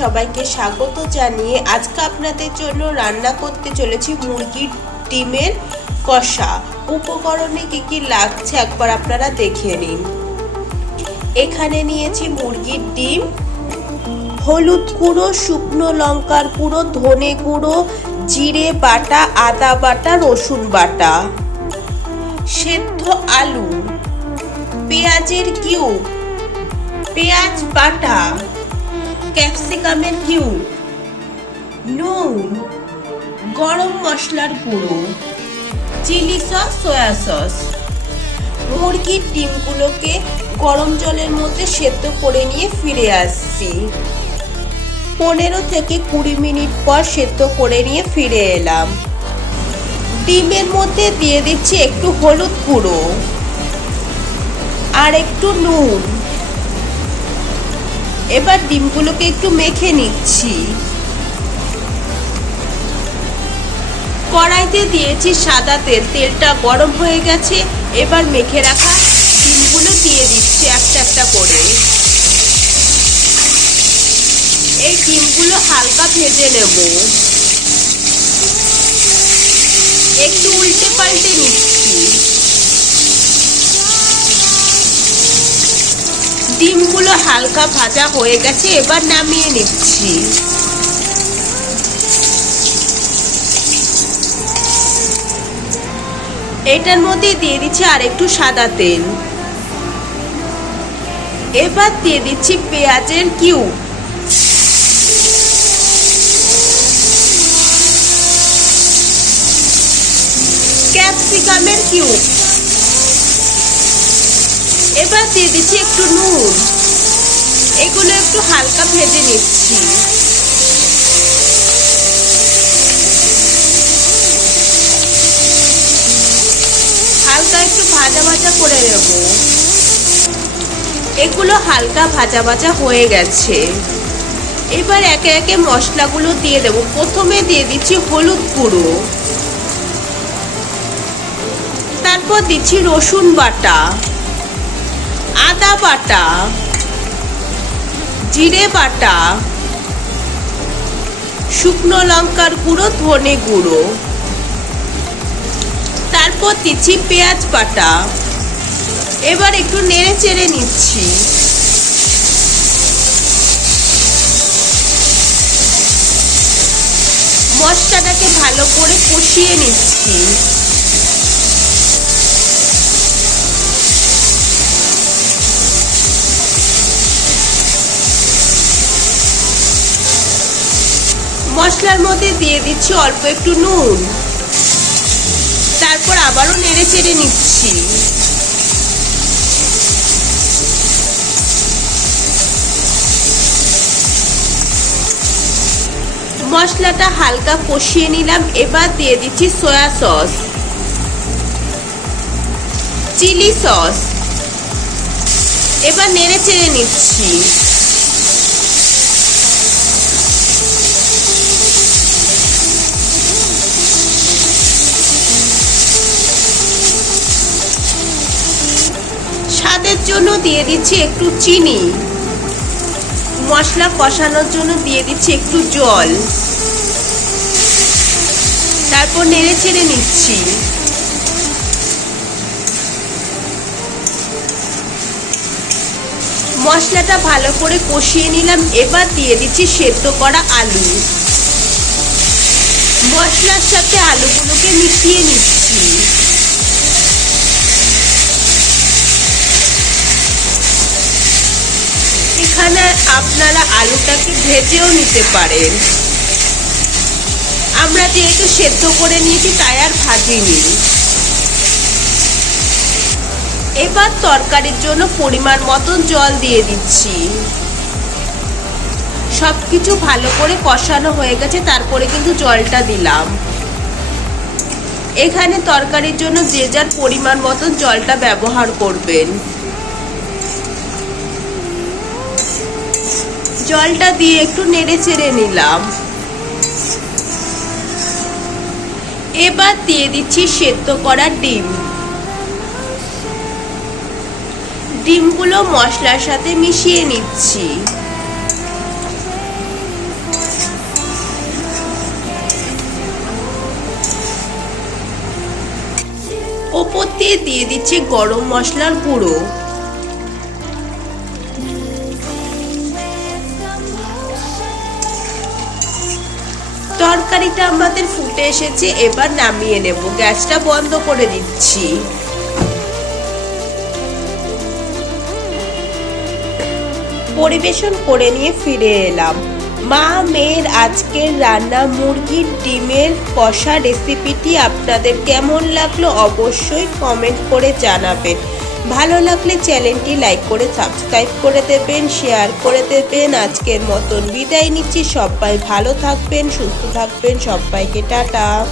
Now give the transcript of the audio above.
সবাইকে স্বাগত জানিয়ে আজকে আপনাদের জন্য রান্না করতে চলেছি মুরগির ডিমের কষা। উপকরণে কি কি লাগছে একবার আপনারা দেখে নিন। এখানে নিয়েছি মুরগির ডিম, হলুদ গুঁড়ো, শুকনো লঙ্কার গুঁড়ো, ধনে গুঁড়ো, জিরে বাটা, আদা বাটা, রসুন বাটা। সেদ্ধ আলু, পেঁয়াজের কিউব, পেঁয়াজ বাটা ক্যাপসিকামের কিউব। নুন, গরম মশলার গুঁড়ো, চিলি সস, সয়া সস। মুরগির ডিমগুলোকে গরম জলের মধ্যে সেদ্ধ করে নিয়ে ফিরে আসছি। পনেরো থেকে কুড়ি মিনিট পর সেদ্ধ করে নিয়ে ফিরে এলাম। ডিমের মধ্যে দিয়ে দিচ্ছি একটু হলুদ গুঁড়ো আর একটু নুন। এবার ডিমগুলোকে একটু মেখে নিচ্ছি। কড়াইতে দিয়েছি সাদা তেল। তেলটা গরম হয়ে গেছে, এবার মেখে রাখা ডিমগুলো দিয়ে দিচ্ছি একটা একটা করে। এই ডিমগুলো হালকা ভেজে নেব। একটু উল্টে পাল্টে নিচ্ছি। ডিমগুলো হালকা ভাজা হয়ে গেছে, এবার নামিয়ে নিচ্ছি। এটার মধ্যে দিয়ে দিচ্ছি আর একটু সাদা তেল। এবার দিয়ে দিচ্ছি পেঁয়াজের কিউ ক্যাপসিকামের কিউব। এবার দিয়ে দিচ্ছি একটু নুন। এগুলো একটু হালকা ভেজে নিচ্ছি। হালকা একটু ভাজা ভাজা করে নেব। এগুলো হালকা ভাজা ভাজা হয়ে গেছে। এবার একে একে মশলাগুলো দিয়ে দেব। প্রথমে দিয়ে দিচ্ছি হলুদ গুঁড়ো। তারপর দিচ্ছি রসুন বাটা। আদা বাটা, জিরে বাটা, শুকনো লঙ্কার গুঁড়ো, ধনে গুঁড়ো। তারপর দিচ্ছি পেঁয়াজ বাটা। এবার একটু নেড়ে চেড়ে নিচ্ছি। মশলাটাকে ভালো করে কষিয়ে নিচ্ছি। মশলার মধ্যে দিয়ে দিচ্ছি অল্প একটু নুন। তারপর আবারও নেড়ে চেড়ে নিচ্ছি। মশলাটা হালকা কষিয়ে নিলাম, এবার দিয়ে দিচ্ছি সয়া সস। Chilli sauce. এবার নেড়ে চেড়ে নিচ্ছি। স্বাদের জন্য দিয়ে দিচ্ছি একটু চিনি। মশলা কষানোর জন্য দিয়ে দিচ্ছি একটু জল। তারপর নেড়ে ছেড়ে নিচ্ছি। মশলাটা ভালো করে কষিয়ে নিলাম, এবার দিয়ে দিচ্ছি সেদ্ধ করা আলু। মশলার সাথে আলুগুলোকে মিশিয়ে নিচ্ছি। এখানে আপনারা আলুটাকে ভেজেও নিতে পারেন। আমরা যেহেতু সেদ্ধ করে নিয়েছি, তাই আর ভাজিনি। এবার তরকারির জন্য পরিমাণ মতন জল দিয়ে দিচ্ছি। সব কিছু ভালো করে কষানো হয়ে গেছে, তারপরে কিন্তু জলটা দিলাম। এখানে তরকারির জন্য যে যার পরিমাণ মতন জলটা ব্যবহার করবেন। জলটা দিয়ে একটু নেড়ে চেড়ে নিলাম। এবার দিয়ে দিচ্ছি সেদ্ধ করা ডিম। ডিমগুলো মশলার সাথে মিশিয়ে নিচ্ছি। ওপর দিয়ে দিয়ে দিচ্ছি গরম মশলার গুঁড়ো। তরকারিটা আমাদের ফুটে এসেছে, এবার নামিয়ে নেব। গ্যাসটা বন্ধ করে দিচ্ছি। পরিবেশন করে নিয়ে ফিরে এলাম। মা, মেয়ের আজকের রান্না, মুরগির ডিমের কষা রেসিপিটি আপনাদের কেমন লাগল অবশ্যই কমেন্ট করে জানাবেন। ভালো লাগলে চ্যানেলটি লাইক করে সাবস্ক্রাইব করে দেবেন, শেয়ার করে দেবেন। আজকের মতন বিদায় নিচ্ছি। সবাই ভালো থাকবেন, সুস্থ থাকবেন। সবাইকে টাটা।